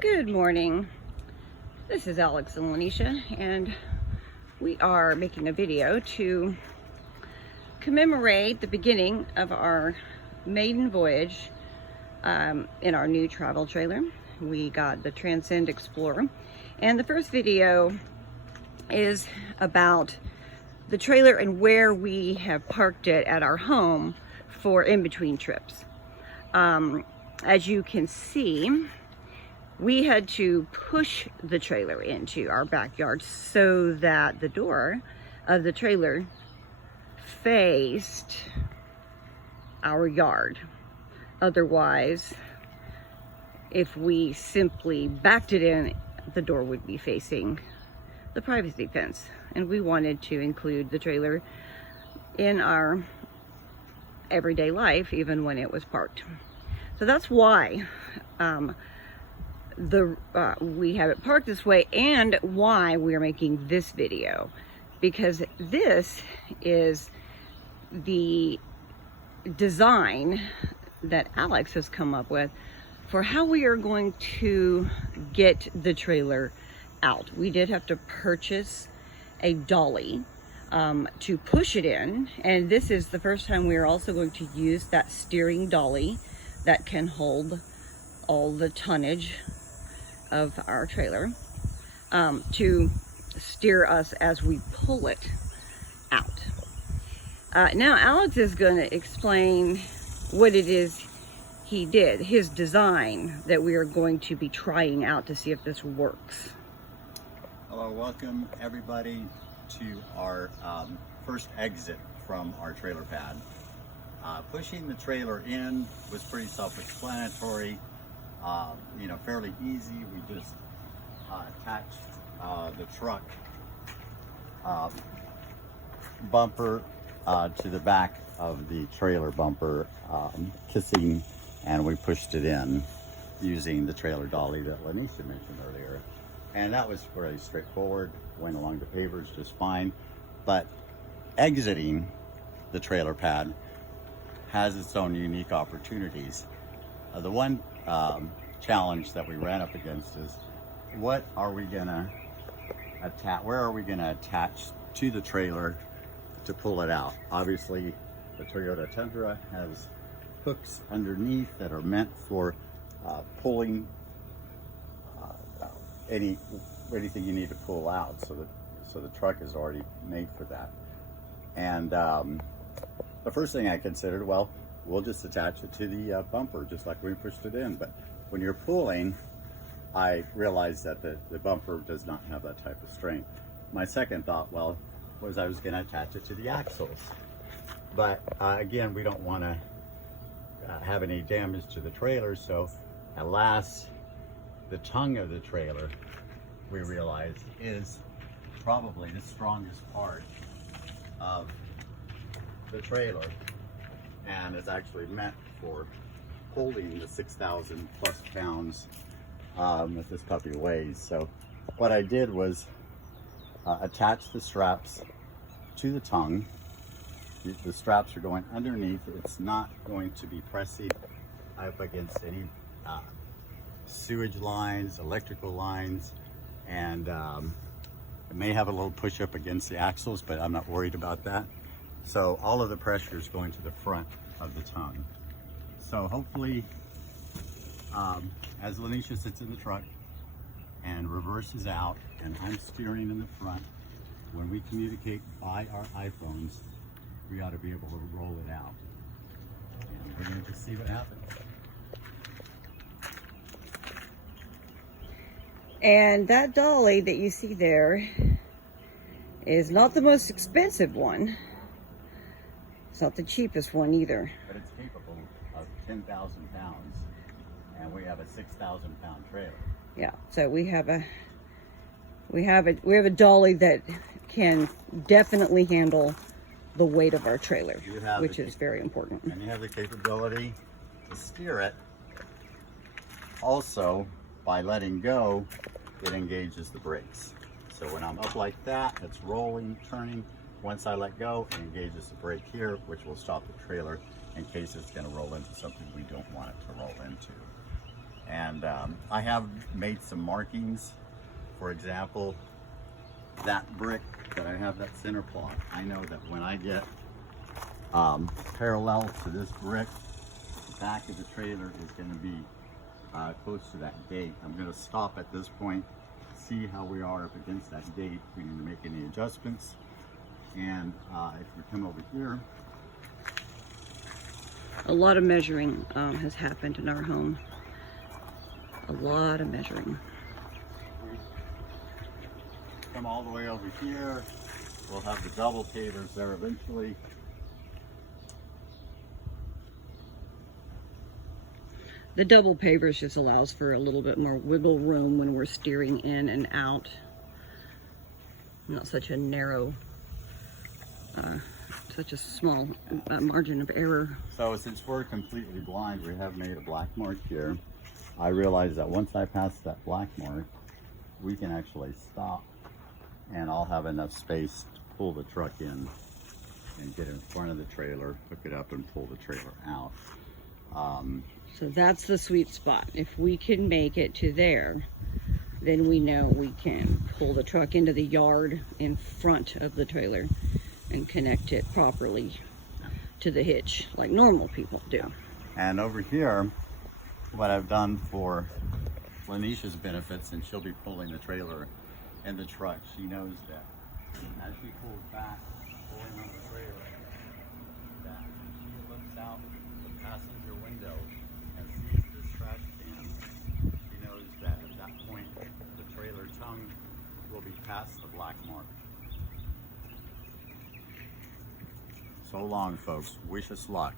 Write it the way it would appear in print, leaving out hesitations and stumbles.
Good morning. This is Alex and Lenicia, and we are making a video to commemorate the beginning of our maiden voyage in our new travel trailer. We got the Transcend Explorer, and the first video is about the trailer and where we have parked it at our home for in-between trips. As you can see, we had to push the trailer into our backyard so that the door of the trailer faced our yard. Otherwise, if we simply backed it in, the door would be facing the privacy fence. And we wanted to include the trailer in our everyday life, even when it was parked. So that's why we have it parked this way, and why we are making this video, because this is the design that Alex has come up with for how we are going to get the trailer out. We did have to purchase a dolly to push it in, and this is the first time we are also going to use that steering dolly that can hold all the tonnage of our trailer to steer us as we pull it out. Now Alex is going to explain what it is he did, his design that we are going to be trying out to see if this works. Hello, welcome everybody to our first exit from our trailer pad. Pushing the trailer in was pretty self-explanatory. Fairly easy. We just attached the truck bumper to the back of the trailer bumper kissing, and we pushed it in using the trailer dolly that Lenicia mentioned earlier. And that was really straightforward, went along the pavers just fine. But exiting the trailer pad has its own unique opportunities. The one challenge that we ran up against is, what are we gonna attach? Where are we gonna attach to the trailer to pull it out? Obviously, the Toyota Tundra has hooks underneath that are meant for pulling anything you need to pull out. So the truck is already made for that. And the first thing I considered, well, we'll just attach it to the bumper, just like we pushed it in. But when you're pulling, I realized that the bumper does not have that type of strength. My second thought, was I was going to attach it to the axles. But again, we don't want to have any damage to the trailer. So at last, the tongue of the trailer, we realized, is probably the strongest part of the trailer, and is actually meant for holding the 6,000 plus pounds that this puppy weighs. So what I did was attach the straps to the tongue. The straps are going underneath. It's not going to be pressing up against any sewage lines, electrical lines, and it may have a little push up against the axles, but I'm not worried about that. So all of the pressure is going to the front of the tongue. So hopefully, as Lenicia sits in the truck and reverses out, and I'm steering in the front, when we communicate by our iPhones, we ought to be able to roll it out. And we're going to just see what happens. And that dolly that you see there is not the most expensive one. It's not the cheapest one either. But it's capable of 10,000 pounds, and we have a 6,000 pound trailer. Yeah, so we have a dolly that can definitely handle the weight of our trailer, which is very important. And you have the capability to steer it. Also, by letting go, it engages the brakes. So when I'm up like that, it's rolling, turning. Once I let go, it engages the brake here, which will stop the trailer in case it's going to roll into something we don't want it to roll into. And I have made some markings. For example, that brick that I have, that center plot, I know that when I get parallel to this brick, the back of the trailer is going to be close to that gate. I'm going to stop at this point, see how we are up against that gate, if we need to make any adjustments. And if we come over here, a lot of measuring has happened in our home. A lot of measuring. come all the way over here. We'll have the double pavers there eventually. The double pavers just allows for a little bit more wiggle room when we're steering in and out. Not such a narrow, such a small margin of error. So since we're completely blind, we have made a black mark here. I realize that once I pass that black mark, we can actually stop and I'll have enough space to pull the truck in and get in front of the trailer, hook it up and pull the trailer out. So that's the sweet spot. If we can make it to there, then we know we can pull the truck into the yard in front of the trailer and connect it properly to the hitch like normal people do. And over here, what I've done for Lenicia's benefits, and she'll be pulling the trailer and the truck, she knows that as she pulls back, pulling on the trailer, that she looks out the passenger window and sees this trash can, she knows that at that point the trailer tongue will be past the black mark. So long, folks. Wish us luck.